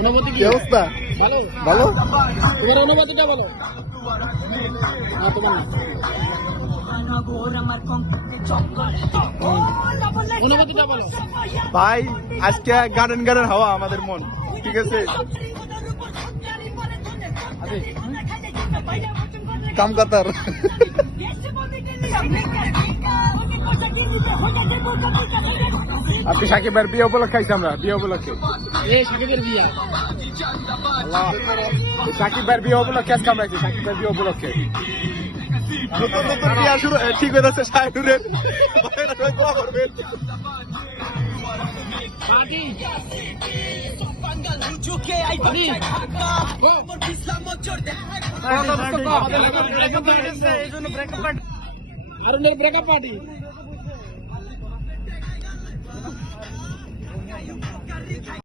অনুভূতি কি অবস্থা? ভালো ভালো। তোমার অনুভূতিটা বলো। তোমার অনুভূতিটা বলো ভাই। আজকে গার্ডেন গার্ডেন হাওয়া আমাদের মন, ঠিক আছে। কামকাতার আপনি সাকিবের বিয়ে উপলক্ষে আইছি আমরা, বিয়ে উপলক্ষে। সাকিবের বিয়ে, সাকিবের বিয়ে উপলক্ষে আজকে আমরা আইছি, সাকিবের বিয়ে উপলক্ষে। নতুন নতুন বিয়ে শুরু ঠিক হয়ে যাচ্ছে শাহরুরের। আরুনের ব্রেকআপ পার্টি।